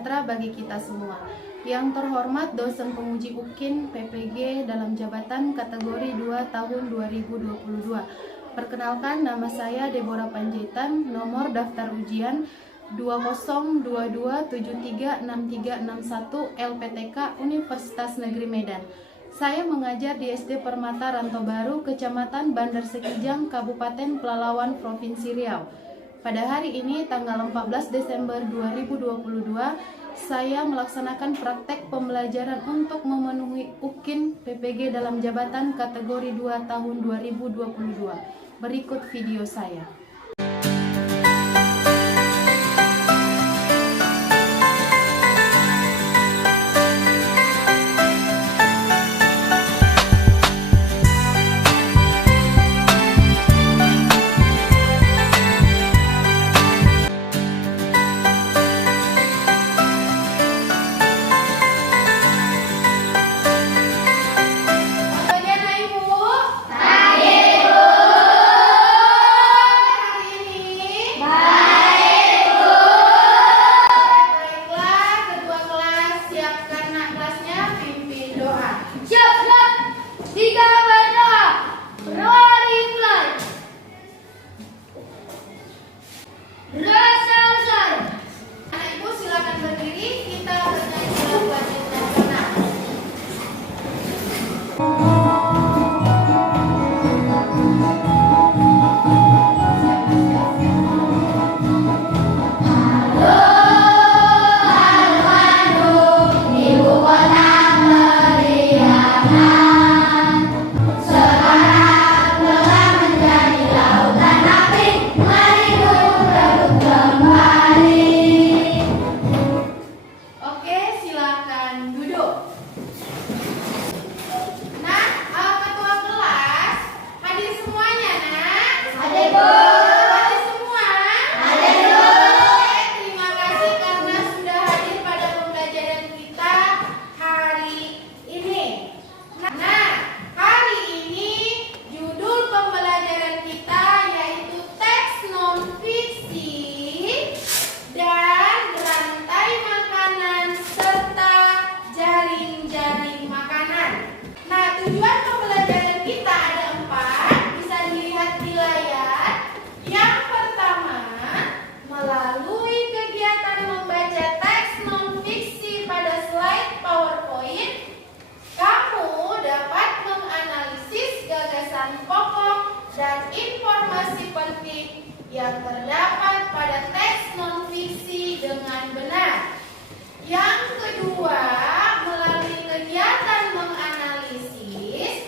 sejahtera bagi kita semua. Yang terhormat dosen penguji UKIN PPG dalam jabatan kategori 2 tahun 2022. Perkenalkan, nama saya Deborah Panjaitan, nomor daftar ujian 2022736361 LPTK Universitas Negeri Medan. Saya mengajar di SD Permata Rantau Baru, Kecamatan Bandar Sekijang, Kabupaten Pelalawan, Provinsi Riau. Pada hari ini, tanggal 14 Desember 2022, saya melaksanakan praktek pembelajaran untuk memenuhi UKIN PPG dalam jabatan kategori 2 tahun 2022. Berikut video saya. Dan informasi penting yang terdapat pada teks non-fiksi dengan benar. Yang kedua, melalui kegiatan menganalisis,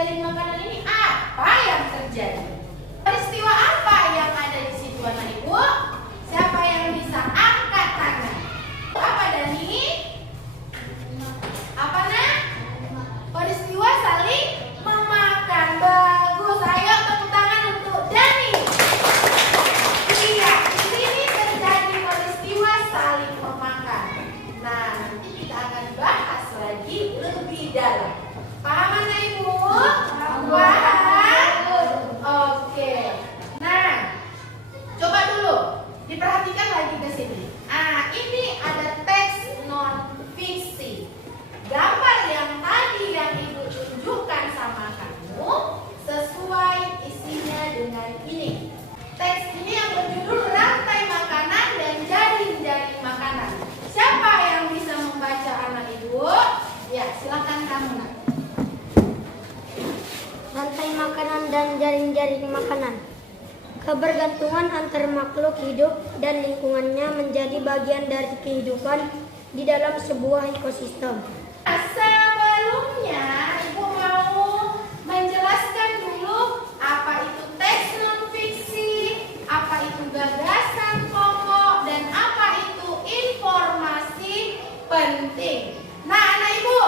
jaring makanan ini apa yang terjadi? Peristiwa apa yang ada di situ anak ibu? Siapa yang bisa angkat tangan? Apa Dani? Apa nak? Peristiwa saling memakan. Bagus, ayo tepuk tangan untuk Dani. Iya, di sini terjadi peristiwa saling memakan. Nah, nanti kita akan bahas lagi lebih dalam. Paham anak ibu? Paham? Oke. Nah, coba dulu diperhatikan lagi ke sini. Ini ada teks non fiksi. Gambar yang tadi yang ibu tunjukkan sama kamu sesuai isinya dengan ini. Teks ini yang berjudul rantai makanan dan jaring-jaring makanan. Siapa yang bisa membaca anak ibu? Ya, silakan kamu nak. Rantai makanan dan jaring-jaring makanan. Kebergantungan antar makhluk hidup dan lingkungannya menjadi bagian dari kehidupan di dalam sebuah ekosistem. Sebelumnya, ibu mau menjelaskan dulu apa itu teks non fiksi, apa itu gagasan pokok, dan apa itu informasi penting. Nah, anak ibu,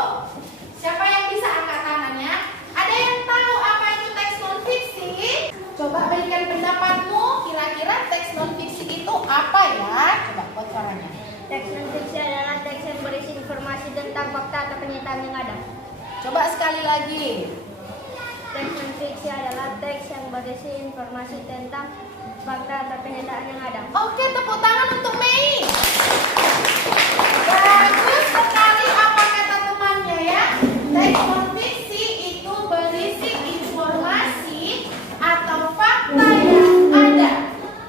siapa yang bisa angkat tangannya? Ada yang tahu apa itu teks non fiksi? Coba berikan pendapatmu, kira-kira teks non fiksi itu apa ya? Coba buat suaranya. Teks non-fiksi adalah teks yang berisi informasi tentang fakta atau kenyataan yang ada. Coba sekali lagi. Teks non-fiksi adalah teks yang berisi informasi tentang fakta atau kenyataan yang ada. Oke, tepuk tangan untuk Mei. Bagus sekali apa kata temannya ya. Teks non-fiksi itu berisi informasi atau fakta yang ada.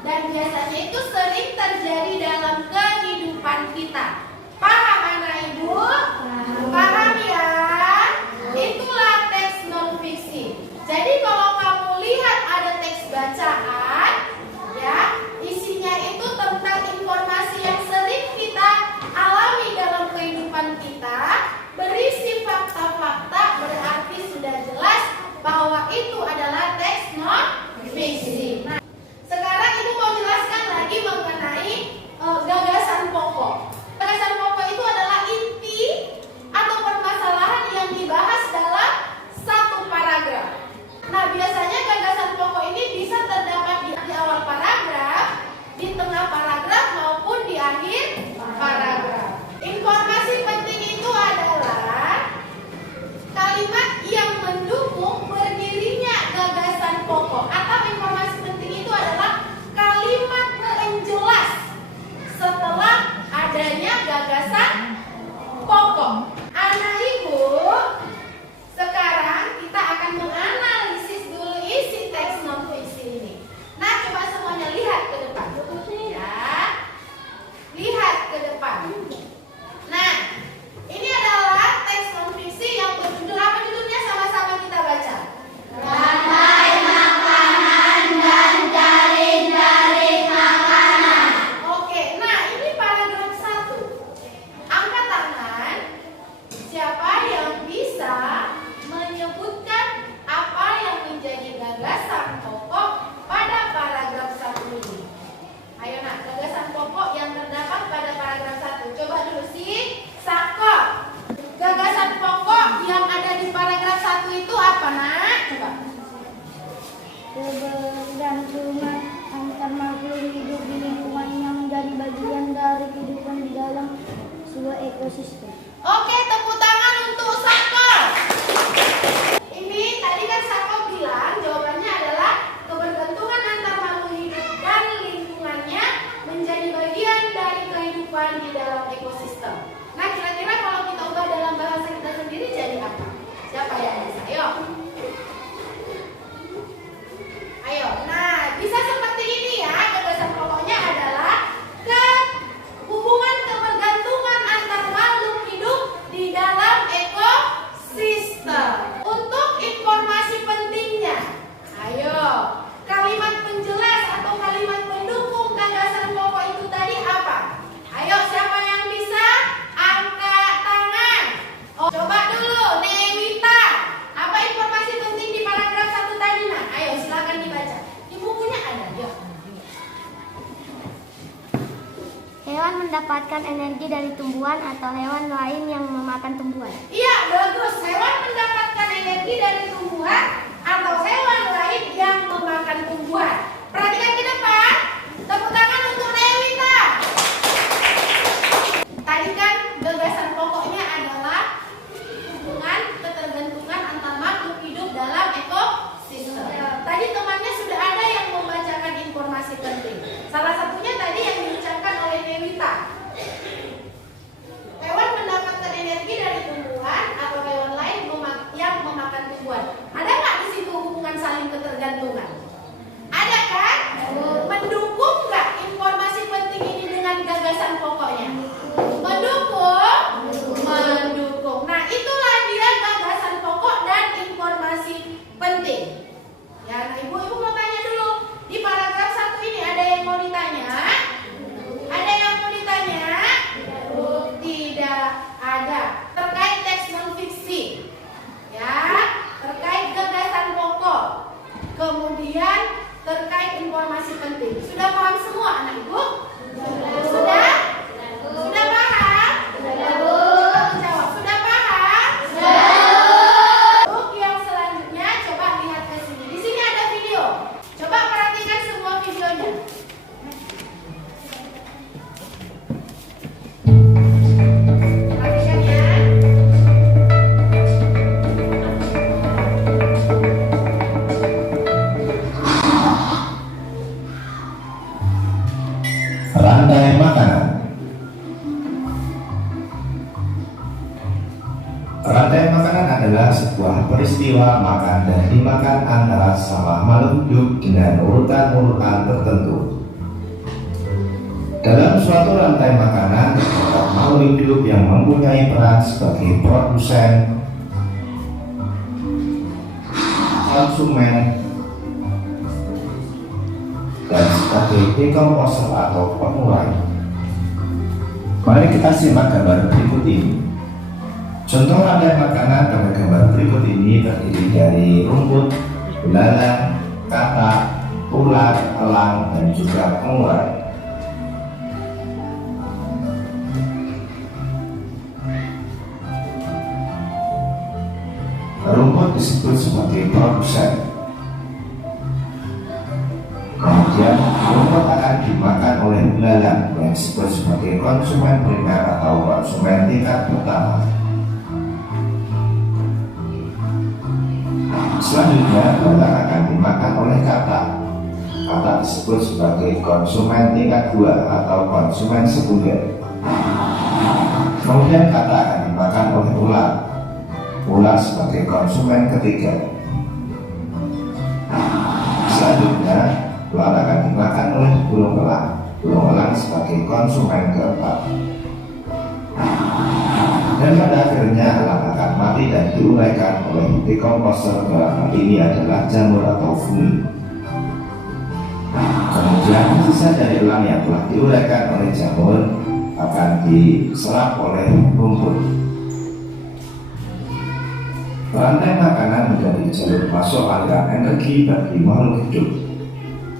Dan biasanya itu sering terjadi dalam kehidupan kita. Paham anak ibu? Paham ya? Itulah teks non-fiksi. Jadi kalau kamu lihat ada teks bacaan, ya, isinya itu tentang informasi yang sering kita alami dalam kehidupan kita, berisi fakta-fakta, berarti sudah jelas bahwa itu adalah teks non-fiksi. Nah, sekarang ibu mau jelaskan lagi mengenai gagasan pokok. Gagasan pokok itu adalah inti atau permasalahan yang dibahas dalam satu paragraf. Nah, biasanya gagasan pokok ini bisa terdapat di awal paragraf, di tengah paragraf maupun di akhir paragraf. Informasi penting itu adalah kalimat yang mendukung berdirinya gagasan pokok, atau informasi penting itu adalah kalimat penjelas setelah adanya gagasan pokok. Anak ibu, sekarang kita akan menganalisis dulu isi teks non fiksi ini. Nah, coba semuanya lihat ke depan. Ya, lihat ke depan. Nah, ini adalah teks non fiksi yang berjudul apa judulnya? Sama-sama kita baca. Rantai makanan dan jaring-jaring makanan. Oke, nah ini paragraf 1. Angkat tangan. Siapa yang bisa menyebutkan apa yang menjadi gagasan pokok pada paragraf 1 ini? Ayo nak, gagasan pokok yang terdapat pada paragraf 1. Coba dulu sih, Sako. Gagasan pokok yang ada di paragraf 1 itu apa nak? Coba. Kebergantungan antar makhluk hidup di lingkungannya menjadi bagian dari kehidupan di dalam sebuah ekosistem. Oke, tepuk tangan untuk Sako. Ini tadi kan Sako bilang jawabannya adalah kebergantungan antar makhluk hidup dan lingkungannya menjadi bagian dari kehidupan di dalam ekosistem. Nah, kira-kira kalau kita ubah dalam bahasa kita sendiri jadi apa? Siapa yang bisa? Ayo. Ayo. Nah, bisa seperti ini ya. Gagasan pokoknya adalah hubungan kebergantungan antar makhluk hidup di dalam mendapatkan energi dari tumbuhan atau hewan lain yang memakan tumbuhan. Iya, bagus. Hewan mendapatkan energi dari tumbuhan atau hewan lain yang memakan tumbuhan. Perhatikan ke depan. Tepuk tangan untuk Newita. Tadi kan gagasan pokoknya adalah hubungan ketergantungan antar makhluk hidup dalam ekosistem. Tadi temannya sudah ada yang membacakan informasi penting. Salah satunya tadi yang diucapkan oleh Newita. Hewan mendapatkan energi dari tumbuhan atau hewan lain yang memakan tumbuhan. Ada nggak di situ hubungan saling ketergantungan? Ada kan? Mendukung nggak informasi penting ini dengan gagasan pokoknya? Mendukung? Mendukung. Nah, itulah dia gagasan pokok dan informasi penting. Ya, nah, ibu-ibu mau tanya dulu. Di paragraf 1 ini ada yang mau ditanya? Ada yang mau ditanya? Tidak ada. Terkait teks non-fiksi. Ya, terkait gagasan pokok. Kemudian terkait informasi penting. Sudah paham semua anak ibu? Sudah? Sudah paham? Coba menjawab. Sudah paham? Untuk yang selanjutnya coba lihat ke sini. Di sini ada video. Coba perhatikan semua videonya. Perhatikan ya. Rantai makanan. Rantai makanan adalah sebuah peristiwa makan dan dimakan antara sama makhluk hidup dengan urutan-urutan tertentu. Dalam suatu rantai makanan, terdapat makhluk hidup yang mempunyai peran sebagai produsen, konsumen, dan sebagai dekomposer atau pengurai. Mari kita simak gambar berikut ini. Contoh rantai makanan pada gambar berikut ini terdiri dari rumput, belalang, katak, ulat, elang, dan juga pengurai. Rumput disebut sebagai produsen. Kemudian rumput akan dimakan oleh belalang yang disebut sebagai konsumen primer atau konsumen tingkat pertama. Selanjutnya belalang akan dimakan oleh katak. Katak disebut sebagai konsumen tingkat 2 atau konsumen sekunder. Kemudian katak akan dimakan oleh ulat. Ulat sebagai konsumen ketiga. Selanjutnya ulat akan dimakan oleh burung elang. Burung elang sebagai konsumen keempat. Dan pada akhirnya elang akan mati dan diuraikan oleh dekomposer, dalam hal ini adalah jamur atau fungsi. Kemudian sisa dari elang yang telah diuraikan oleh jamur akan diserap oleh rumput. Rantai makanan menjadi jalur masuk aliran energi bagi makhluk hidup.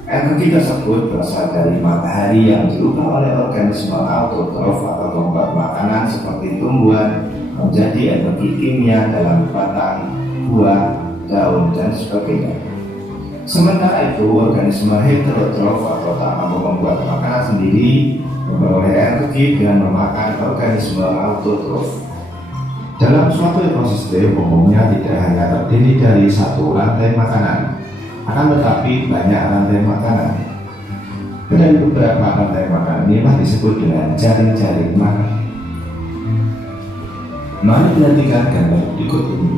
Energi tersebut berasal dari matahari yang diubah oleh organisme autotrof atau pembuat makanan seperti tumbuhan menjadi energi kimia dalam batang, buah, daun, dan sebagainya. Sementara itu, organisme heterotrof atau tak mampu membuat makanan sendiri memperoleh energi dengan memakan organisme autotrof. Dalam suatu ekosistem umumnya tidak hanya terdiri dari satu rantai makanan, akan tetapi banyak rantai makanan. Dari beberapa rantai makanan inilah disebut dengan jaring-jaring makan. Mari perhatikan gambar berikut ini.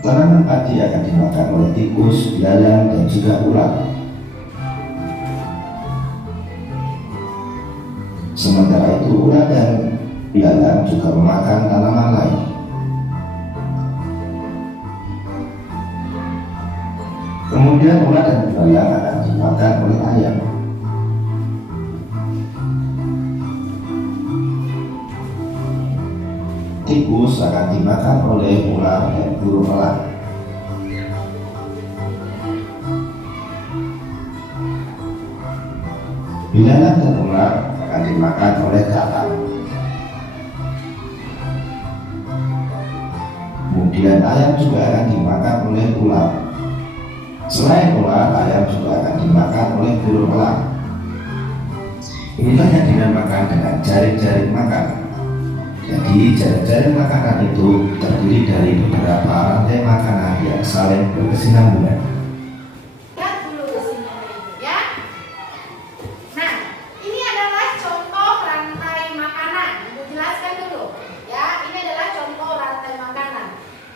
Tanaman padi akan dimakan oleh tikus, belalang, dan juga ulat. Sementara itu ulat dan belalang juga memakan tanaman lain. Kemudian ulat dan belalang akan dimakan oleh ayam. Tikus akan dimakan oleh ular dan burung elang. Bilalang dan ular akan dimakan oleh kata. Kemudian ayam juga akan dimakan oleh ular. Selain ular, ayam juga akan dimakan oleh burung elang. Inilah yang dinamakan dengan jaring-jaring makanan. Jadi jaring-jaring makanan itu terdiri dari beberapa rantai makanan yang saling berkesinambungan. Lihat dulu ke sini ya. Nah, ini adalah contoh rantai makanan. Ibu jelaskan dulu ya. Ini adalah contoh rantai makanan.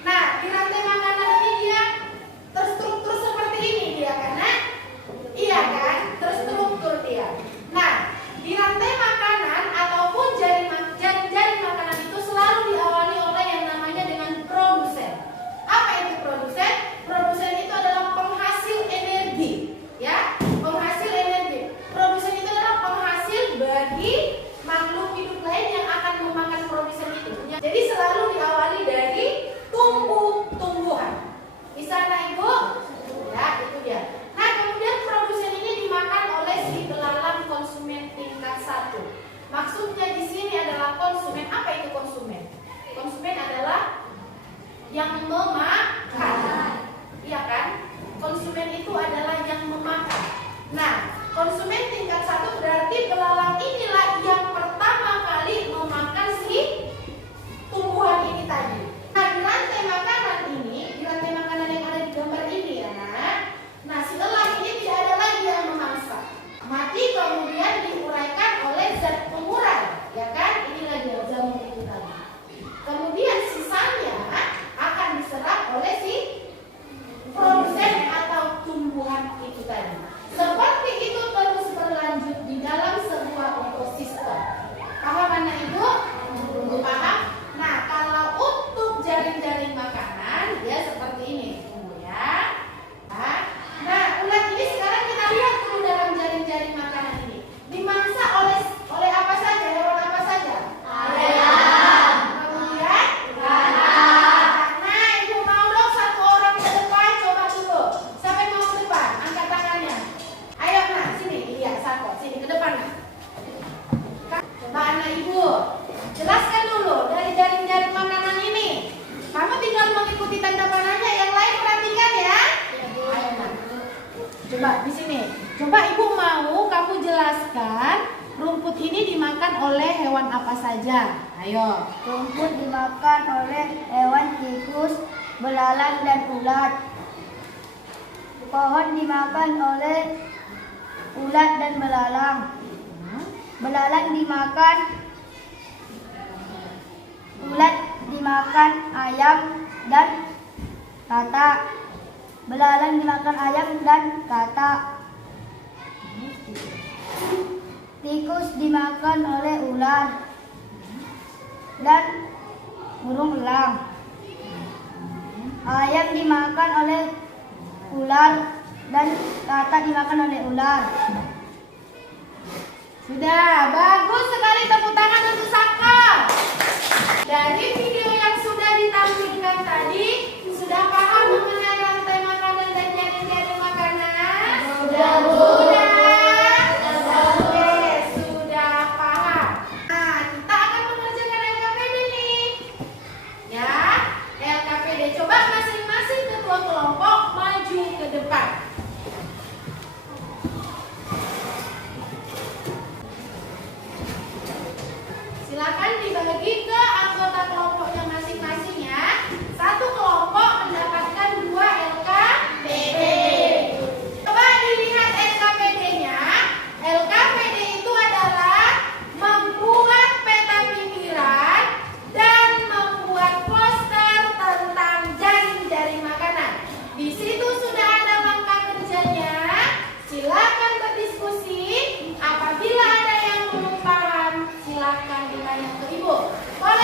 Nah, di rantai makanan ini dia terstruktur seperti ini dia kan? Iya kan? Terstruktur dia. Nah, di rantai makanan ataupun jaring-jaring makanan itu selalu diawali oleh yang namanya dengan produsen. Apa itu produsen? Produsen itu adalah penghasil energi, ya, penghasil energi. Produsen itu adalah penghasil bagi makhluk hidup lain yang akan memakan produsen itu. Jadi selalu diawali dari tumbuh-tumbuhan. Di sana Ibu, ya itu dia. Nah kemudian produsen ini dimakan oleh si belalang konsumen tingkat 1. Maksudnya di sini adalah konsumen. Apa itu konsumen? Konsumen adalah yang memakan, iya kan? Konsumen itu adalah yang memakan. Nah, konsumen tingkat 1 berarti belalang inilah yang pertama kali memakan si tumbuhan ini tadi. Nah, di rantai makanan ini, di rantai makanan yang ada di gambar ini ya, nah si elang ini tidak ada lagi yang memangsa. Mati kemudian diuraikan oleh zat pengurai, ya kan? Inilah dia jamu itu tadi. Kemudian sisanya akan diserap oleh si produsen atau tumbuhan itu tadi. Seperti itu terus berlanjut di dalam sebuah ekosistem. Paham anak Ibu? Belum paham? Nah, kalau untuk jaring-jaring makanan dia seperti ini, tunggu ya. Nah, ulat ini sekarang kita lihat dulu dalam jaring-jaring makanan ini. Dimangsa oleh apa saja? Hewan apa saja? Ayam. Kemudian? Nah, Ibu mau dong satu orang ke depan, coba dulu. Siapa yang mau ke depan? Angkat tangannya. Ayo, nah, sini. Iya, Sako. Sini ke depan, nah. Coba anak Ibu, jelaskan dulu dari jaring-jaring makanan ini. Kamu tinggal mengikuti tanda panahnya, yang lain perhatikan ya. Ayo, nah. Coba di sini. Coba Ibu mau kamu jelaskan rumput ini dimakan oleh hewan apa saja? Ayo. Rumput dimakan oleh hewan tikus, belalang, dan ulat. Pohon dimakan oleh ulat dan belalang. Belalang dimakan, ulat dimakan ayam dan katak. Belalang dimakan ayam dan katak. Tikus dimakan oleh ular dan burung elang. Ayam dimakan oleh ular dan katak dimakan oleh ular. Sudah, bagus sekali, tepuk tangan untuk Saka. Dari video yang sudah ditampilkan tadi, sudah paham mengenai rantai makanan dan jaring-jaring makanan? Sudah. Oke, sudah paham. Nah, kita akan mengerjakan LKPD nih. Ya, LKPD. Coba masing-masing ketua kelompok maju ke depan. Silakan dibagi ke anggota kelompoknya masing-masing ya. Satu kelompok mendapatkan 2 LKPD. Coba dilihat LKPD-nya. LKPD itu adalah membuat peta pinggiran dan membuat poster tentang jaring-jaring makanan. Di situ sudah ada langkah kerjanya. Silakan berdiskusi. Apabila ada yang belum paham, silakan ditanya ke Ibu. Boleh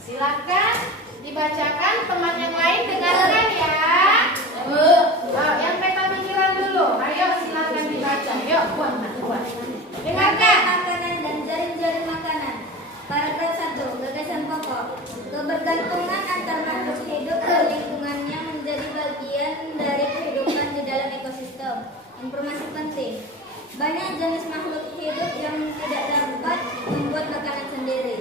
Silakan dibacakan, teman yang lain dengarkan ya. Yang peta pikiran dulu. Ayo silakan dibaca. Yuk, buat. Dengarkan. Makanan dan jaring-jaring makanan. Paragraf 1. Gagasan pokok. Kebergantungan antar makhluk hidup dan lingkungannya menjadi bagian dari kehidupan di dalam ekosistem. Informasi penting. Banyak jenis makhluk hidup yang tidak dapat membuat makanan sendiri.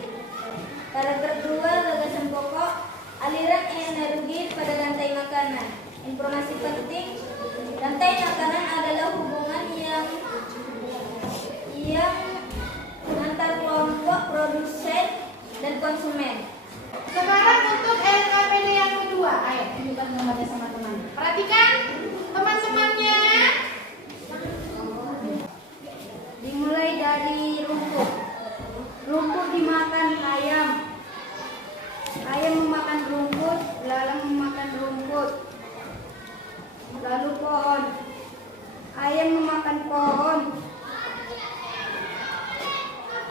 Paragraf 2. Gagasan pokok. Aliran energi pada rantai makanan. Informasi penting. Rantai makanan adalah hubungan yang antar kelompok produsen dan konsumen. Sekarang untuk LKPD yang kedua. Ayo, tunjukkan gambarnya sama teman. Perhatikan teman-temannya. Dimulai dari rumput. Rumput dimakan ayam. Ayam memakan rumput, belalang memakan rumput. Lalu pohon. Ayam memakan pohon.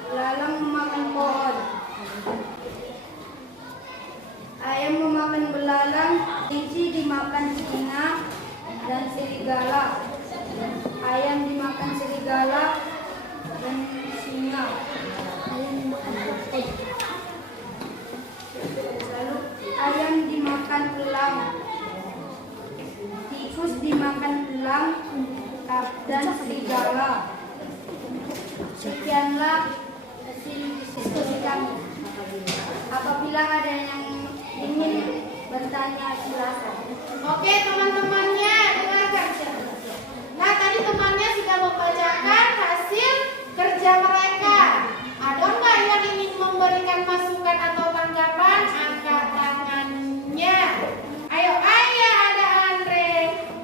Belalang memakan pohon. Ayam memakan belalang. Kelinci dimakan singa dan serigala. Ayam dimakan serigala dan singa. Ayam dimakan rumput. Lalu ayam dimakan elang. Tikus dimakan elang dan serigala. Sekianlah hasil diskusi kami. Apabila ada yang ingin bertanya, silakan. Oke, teman-temannya dengarkan. Nah, tadi temannya sudah membacakan hasil kerja mereka. Ada nggak yang ingin memberikan masukan atau tanggapan? Angkat tangannya. Ayo, ayah, ada Andre.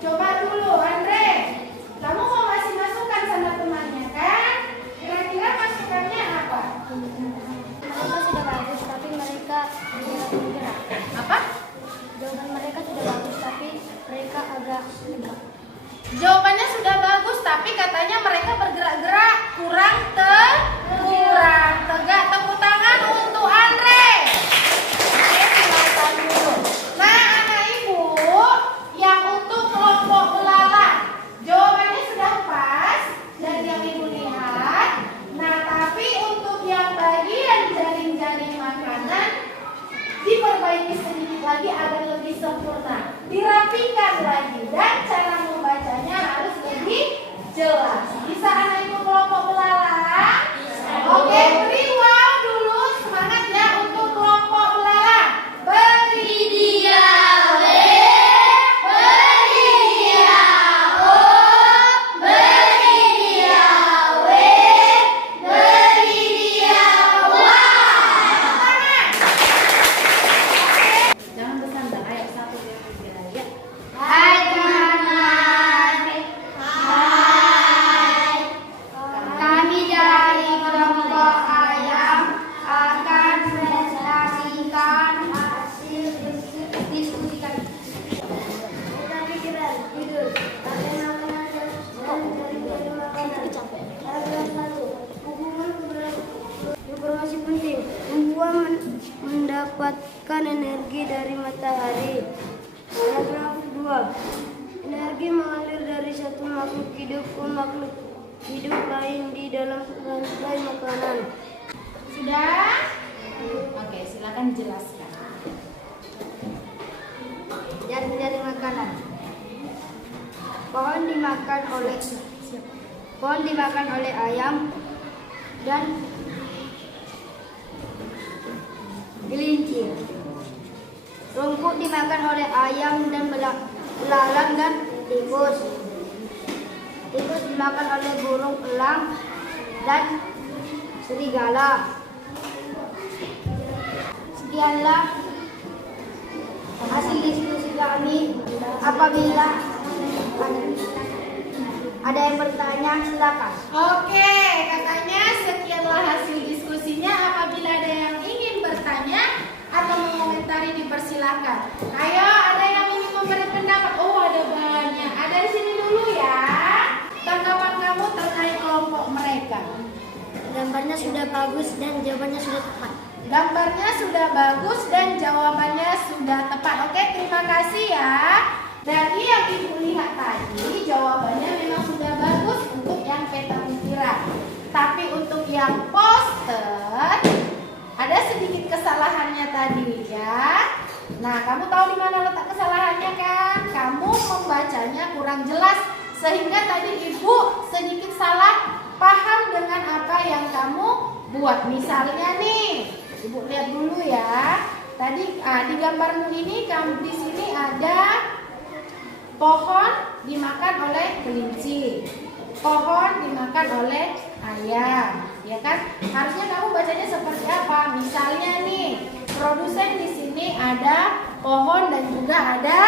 Coba dulu, Andre. Kamu mau kasih masukan sama temannya kan? Kira-kira masukannya apa? Mereka sudah bagus, tapi mereka bergerak. Apa? Jawaban mereka sudah bagus, tapi mereka agak tegak. Jawabannya sudah bagus, tapi katanya mereka bergerak-gerak kurang tegak. Tepuk tangan untuk Andre. Oke, silakan dulu. Nah, anak ibu, yang untuk kelompok belalang, jawabannya sudah pas dan yang ibu lihat. Nah, tapi untuk yang bagian jaring-jaring makanan diperbaiki sedikit lagi agar lebih sempurna, dirapikan lagi, dan cara membacanya harus lebih jelas. Bisa anak ibu kelompok belalang? Oke, beri wow dulu, semangat ya untuk kelompok belalang. Beri dia W, beri dia O, beri dia W, beri dia W. Tangan. Jangan bersandar, ayo satu dua tiga ya. Hai teman-teman. Hai. Kami dari kelompok ayam akan presentasikan hasil diskusi kami. Peta pikiran, judul, makanan dan jaring-jaring makanan. Paragraf 1. Hubungan informasi penting. Tumbuhan mendapatkan energi dari matahari. Paragraf 2. Energi mengalir dari satu makhluk hidup ke makhluk hidup lain di dalam rantai makanan. Sudah? Oke, silakan dijelaskan. Jaring-jaring makanan. Pohon dimakan oleh ayam dan kelinci. Rumput dimakan oleh ayam dan belalang dan tikus. Tikus dimakan oleh burung elang dan serigala. Sekianlah hasil diskusi kami. Apabila ada yang bertanya, silakan. Oke, katanya sekianlah hasil diskusinya. Apabila ada yang ingin bertanya atau mengomentari, dipersilakan. Ayo, ada yang ingin memberi pendapat? Oh, ada banyak. Ada di sini dulu ya. Tanggapan kamu terkait kelompok mereka. Gambarnya sudah bagus dan jawabannya sudah tepat. Gambarnya sudah sudah bagus dan jawabannya sudah tepat. Oke, terima kasih ya. Dari yang Ibu lihat tadi, jawabannya memang sudah bagus untuk yang peta pikiran. Tapi untuk yang poster, ada sedikit kesalahannya tadi ya. Nah, kamu tahu di mana letak kesalahannya kan? Kamu membacanya kurang jelas sehingga tadi Ibu sedikit salah paham dengan apa yang kamu buat. Misalnya nih, Ibu lihat dulu ya. Tadi di gambarmu ini di sini ada pohon dimakan oleh kelinci, pohon dimakan oleh ayam, ya kan? Harusnya kamu bacanya seperti apa? Misalnya nih, produsen di sini ada pohon dan juga ada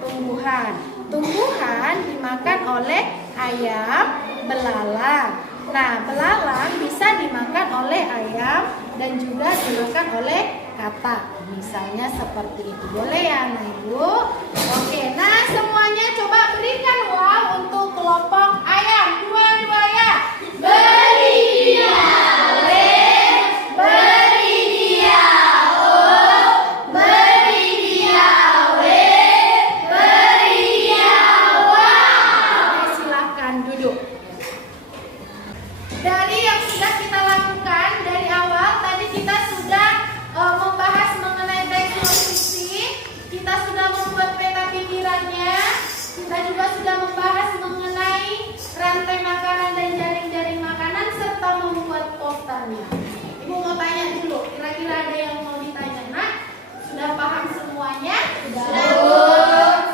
tumbuhan. Tumbuhan dimakan oleh ayam belalang. Nah, belalang bisa dimakan oleh ayam dan juga dimakan oleh katak. Misalnya seperti itu. Boleh ya, Nah Ibu? Oke, nah semuanya coba berikan wow untuk kelompok ayam. Dua-dua ya. Beri dia, beri dia, beri dia, beri dia, wow. Silahkan duduk. Dari yang sudah kita lakukan dari awal, tadi kita sudah membahas mengenai teknologi, kita sudah membuat peta pikirannya, kita juga sudah membahas mengenai rantai makanan dan jaring-jaring makanan serta membuat posternya. Ibu mau tanya dulu, kira-kira ada yang mau ditanya? Nah, sudah paham semuanya? Sudah.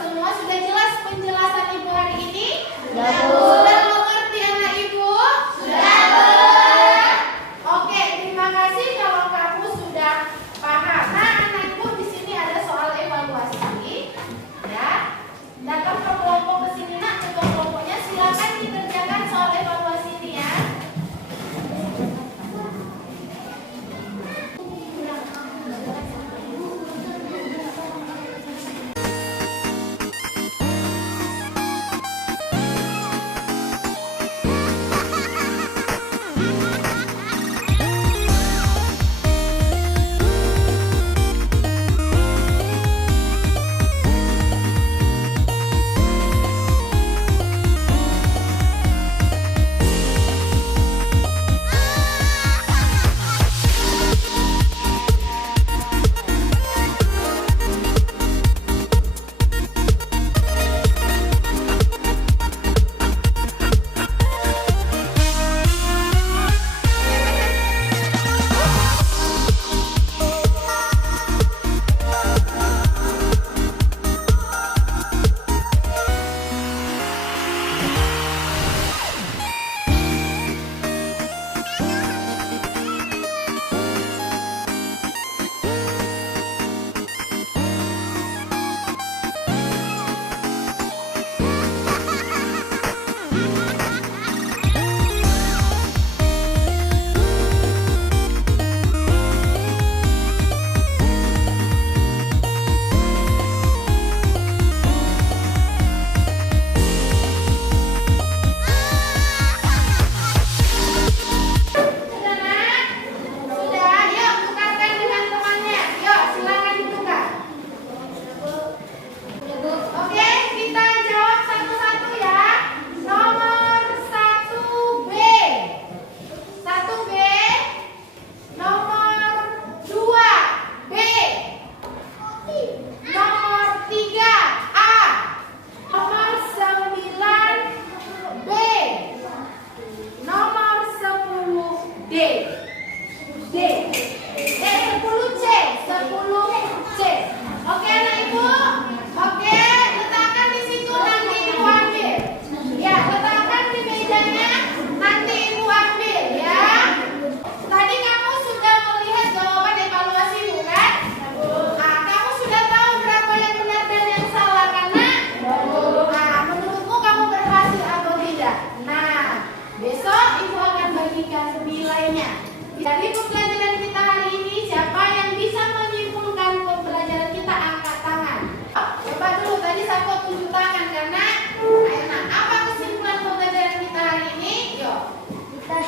Semua sudah jelas penjelasan Ibu hari ini? Sudah mengerti anak Ibu? Sudah. Oke, terima kasih kalau kamu sudah paham. Nah, anak Ibu di sini ada soal evaluasi, ya. Datang ke kelompok ke sini nak, ketua kelompoknya silakan dikerjakan soal evaluasi ini ya.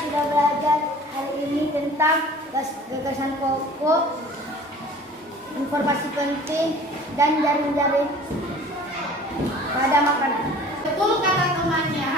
Sudah belajar hari ini tentang gagasan pokok informasi penting, dan jaring-jaring pada makanan. Betul kata temannya.